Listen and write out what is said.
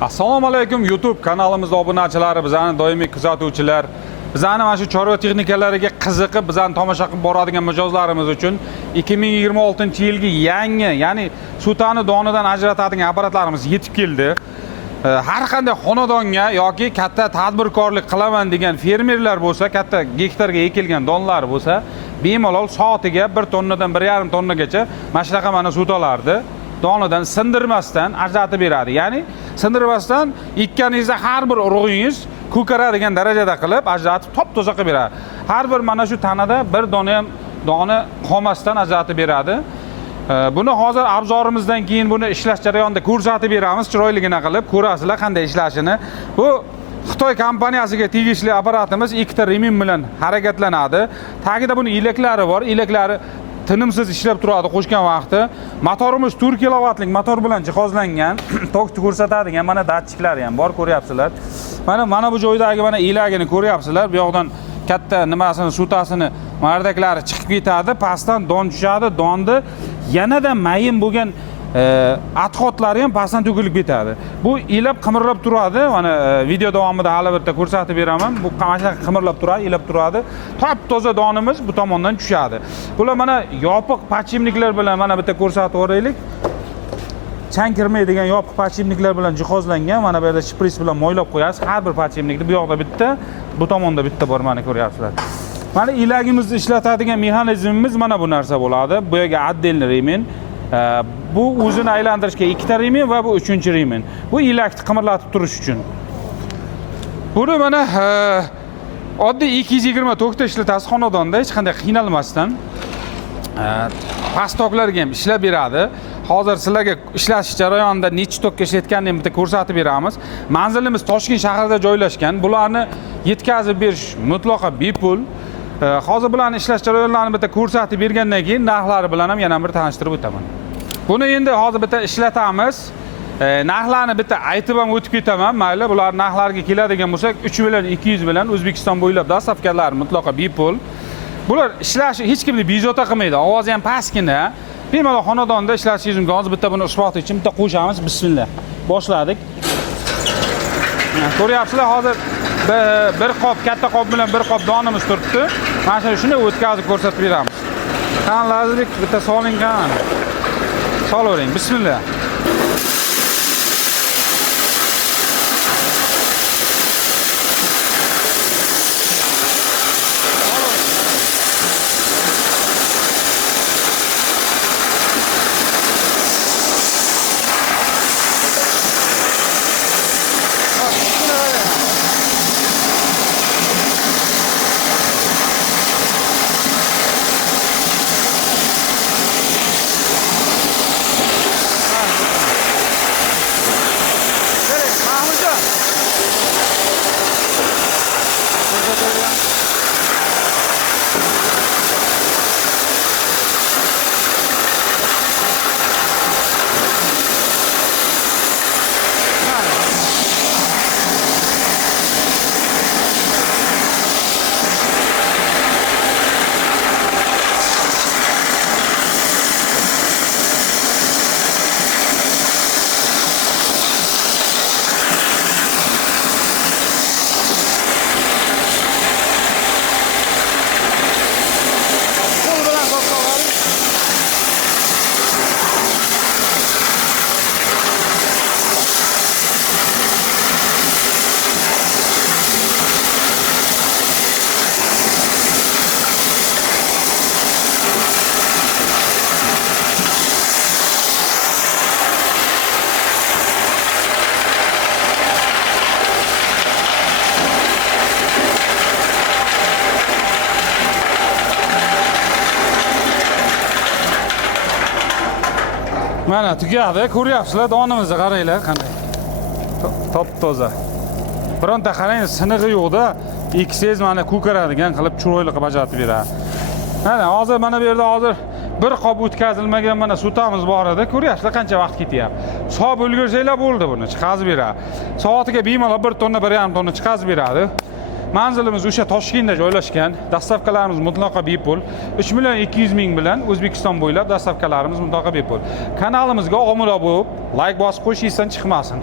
Assalomu alaykum YouTube kanalimizda obunachilari, bizani doimiy kuzatuvchilar, bizani mana shu chorva texnikalariga qiziqib, bizani tomosha qilib boradigan mijozlarimiz uchun 2026-yilgi yangi, ya'ni sutani donidan ajratadigan apparatlarimiz yetib keldi. Har qanday xonadonga yoki katta tadbirkorlik qilaman degan fermerlar bo'lsa, katta gektarga ekilgan donlar bo'lsa, bemalol soatiga 1 tonnadan 1,5 tonnagacha mana shunaqa mana sutalarni donidan sindirmasdan ajratib beradi. Ya'ni sindirmasdan ekkaningizda har bir urug'ingiz ko'karadigan darajada qilib ajratib top-toza qilib beradi. Har bir mana shu tanada bir dona ham doni qolmasdan ajratib beradi. Buni hozir abzorimizdan keyin buni ishlash jarayonida ko'rsatib beramiz, chiroyligina qilib ko'rasizlar qanday ishlashini. Bu Xitoy kompaniyasiga tegishli apparatimiz 2 ta remin bilan harakatlanadi. Tagida buni ilaklari bor. Ilaklari tinimsiz ishlab turadi qo'shgan vaqtda. Motorimiz 4 kilovatlik motor bilan jihozlangan. Tokni ko'rsatadigan mana datchiklari ham bor, ko'ryapsizlar. Mana bu joydagi mana ilagini ko'ryapsizlar. Bu yoqdan katta nimasini, sutasini mardaklari chiqib ketadi, pastdan don tushadi. Donni yanada mayin bo'lgan atxotlari ham pastdan to'kilib ketadi. Bu ilab qimirlab turadi. Mana video davomida hali bitta ko'rsatib beraman. Bu qancha qimirlab turadi, ilab turadi. Top-toza donimiz bu tomondan tushadi. Bular mana yopiq pachimniklar bilan mana bitta ko'rsatib o'raylik. Chang kirmaydigan yopiq pachimniklar bilan jihozlangan. Mana bu yerda shpris bilan moylab qo'yasiz. Har bir pachimnikni bu yoqda bitta, bu tomonda bitta bor, mana ko'ryapsizlar. Mana ilagimizni ishlatadigan mexanizmimiz mana bu narsa bo'ladi. Bu yerga отдельный remin. Bu o'zini aylantirishga 2 ta remin va bu 3-remin. Bu ilakni qimirlatib turish uchun. Buni mana oddiy 220 tokda ishlatasiz xonadonda hech qanday qiynalmasdan. Past toklarga ham ishlab beradi. Hozir sizlarga ishlash jarayonida necha tokka ishlatganini bitta ko'rsatib beramiz. Manzilimiz Toshkent shahrida joylashgan. Bularni yetkazib berish mutlaqo bepul. Hozir bularni ishlash jarayonlarini bitta ko'rsatib bergandan keyin narxlari bilan ham yana bir tanishtirib o'taman. Buni endi hozir bitta ishlatamiz. Narxlarni bitta aytib ham o'tib ketaman. Mayli, bular narxlarga keladigan bo'lsak 3,200,000 bilan O'zbekiston bo'ylab dastavkalar mutlaqo bepul. Bular ishlashi hech kimni bezovta qilmaydi. Ovozi ham pastgina. Bemalol xonadonda ishlashingiz mumkin. Hozir bitta buni isboti uchun bitta qo'shamiz. Bismillah. Boshladik. Ko'ryapsizlar, hozir bir qop, katta qop bilan bir qop donimiz turibdi. Mana shuni o'tkazib ko'rsatib beramiz. Qani Lazizbek, bitta soling qani. Solavering. Bismillah. Mana tugadi, ko'ryapsizlar, donimizni qaranglar qanday. Top-toza. Bironta qarang, sinig'i yo'qda, eksangiz mana ko'karadigan qilib chiroyli qilib ajratib beradi. Mana hozir mana bu yerda hozir bir qop o'tkazilmagan mana sutamiz bor edi. Ko'ryapsizlar qancha vaqt ketyapti. Hisob ulgursanglar bo'ldi buni, chiqazib beradi. Soatiga bemalol 1 tonna, 1,5 tonna chiqazib beradi. Manzilimiz o'sha Toshkentda joylashgan. Dastavkalarimiz mutlaqo bepul. 3,200,000 bilan O'zbekiston bo'ylab dastavkalarimiz mutlaqo bepul. Kanalimizga obuna bo'lib, like bosib qo'yishingizdan chiqmasin.